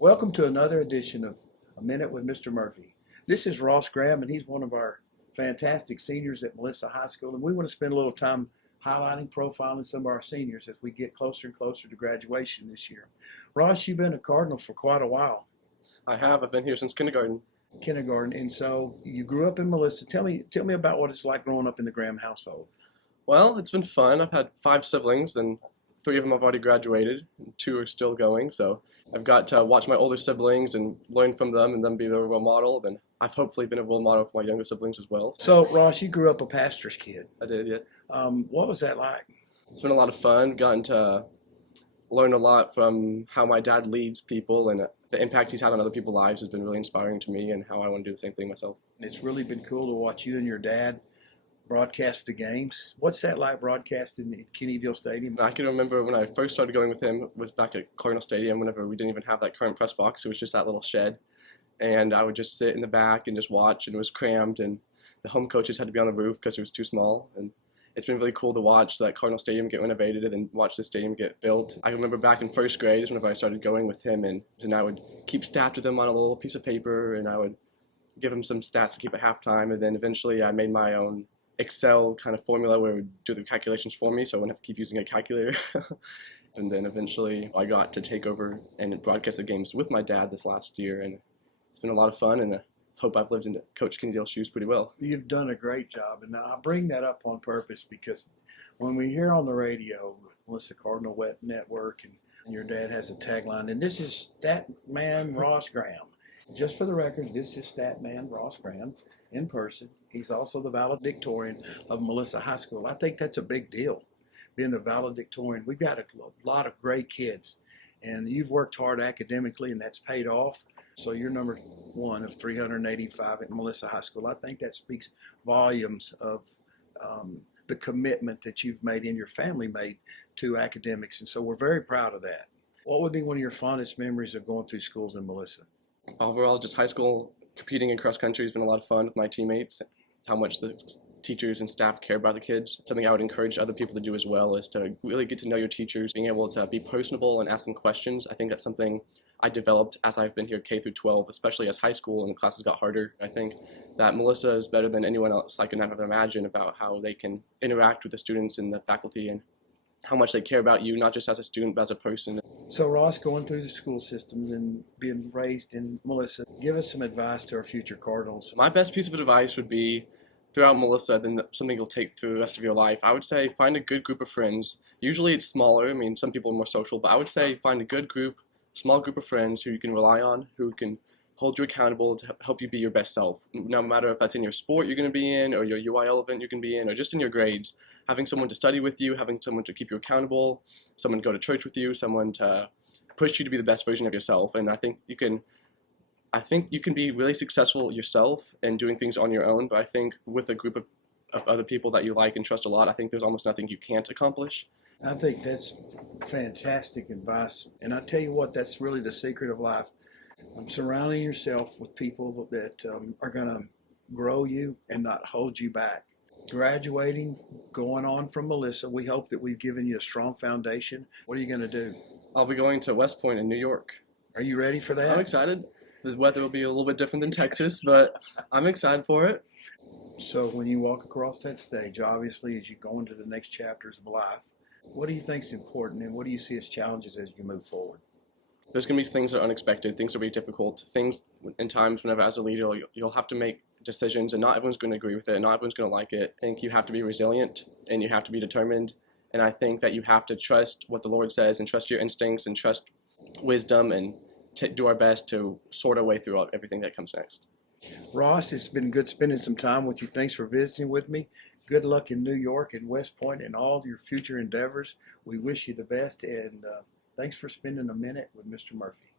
Welcome to another edition of A Minute with Mr. Murphy. This is Ross Graham, and he's one of our fantastic seniors at Melissa High School. And we want to spend a little time highlighting, profiling some of our seniors as we get closer and closer to graduation this year. Ross, you've been a Cardinal for quite a while. I have. I've been here since kindergarten. Kindergarten, and so you grew up in Melissa. Tell me about what it's like growing up in the Graham household. Well, it's been fun. I've had five siblings, and three of them have already graduated, and two are still going. So I've got to watch my older siblings and learn from them and then be their role model. And I've hopefully been a role model for my younger siblings as well. So, Ross, you grew up a pastor's kid. I did, yeah. What was that like? It's been a lot of fun. Gotten to learn a lot from how my dad leads people, and the impact he's had on other people's lives has been really inspiring to me and how I want to do the same thing myself. It's really been cool to watch you and your dad broadcast the games. What's that like broadcasting at Kennedale Stadium? I can remember when I first started going with him was back at Cardinal Stadium whenever we didn't even have that current press box. It was just that little shed. And I would just sit in the back and just watch, and it was crammed, and the home coaches had to be on the roof because it was too small. And it's been really cool to watch that Cardinal Stadium get renovated and then watch the stadium get built. I remember back in first grade is whenever I started going with him, and I would keep stats with him on a little piece of paper, and I would give him some stats to keep at halftime. And then eventually I made my own Excel kind of formula where it would do the calculations for me, so I wouldn't have to keep using a calculator. And then eventually I got to take over and broadcast the games with my dad this last year, and it's been a lot of fun, and I hope I've lived in Coach Kennedale's shoes pretty well. You've done a great job, and I bring that up on purpose because when we hear on the radio, Melissa Cardinal Wet Network, and your dad has a tagline, and this is Stat Man Ross Graham. Just for the record, this is Stat Man Ross Graham in person. He's also the valedictorian of Melissa High School. I think that's a big deal, being the valedictorian. We've got a lot of great kids, and you've worked hard academically, and that's paid off. So you're number one of 385 at Melissa High School. I think that speaks volumes of the commitment that you've made and your family made to academics, and so we're very proud of that. What would be one of your fondest memories of going through schools in Melissa? Overall, just high school competing in cross country has been a lot of fun with my teammates. How much the teachers and staff care about the kids. Something I would encourage other people to do as well is to really get to know your teachers, being able to be personable and ask them questions. I think that's something I developed as I've been here K through 12, especially as high school and the classes got harder. I think that Melissa is better than anyone else I can ever imagine about how they can interact with the students and the faculty and how much they care about you, not just as a student, but as a person. So Ross, going through the school systems and being raised in Melissa, give us some advice to our future Cardinals. My best piece of advice would be throughout Melissa, then something you'll take through the rest of your life. I would say find a good group of friends. Usually it's smaller. I mean, some people are more social, but I would say find a good group, small group of friends who you can rely on, who can hold you accountable to help you be your best self. No matter if that's in your sport you're going to be in, or your UIL event you're going to be in, or just in your grades. Having someone to study with you, having someone to keep you accountable, someone to go to church with you, someone to push you to be the best version of yourself. And I think you can be really successful yourself and doing things on your own, but I think with a group of other people that you like and trust a lot, I think there's almost nothing you can't accomplish. I think that's fantastic advice. And I tell you what, that's really the secret of life. Surrounding yourself with people that are going to grow you and not hold you back. Graduating, going on from Melissa, we hope that we've given you a strong foundation. What are you going to do? I'll be going to West Point in New York. Are you ready for that? I'm excited. The weather will be a little bit different than Texas, but I'm excited for it. So when you walk across that stage, obviously, as you go into the next chapters of life, what do you think is important, and what do you see as challenges as you move forward? There's going to be things that are unexpected, things that will be difficult, things in times whenever as a leader you'll have to make decisions, and not everyone's going to agree with it, not everyone's going to like it. I think you have to be resilient, and you have to be determined, and I think that you have to trust what the Lord says, and trust your instincts, and trust wisdom, and do our best to sort our way through everything that comes next. Ross, it's been good spending some time with you. Thanks for visiting with me. Good luck in New York and West Point and all your future endeavors. We wish you the best, and thanks for spending a minute with Mr. Murphy.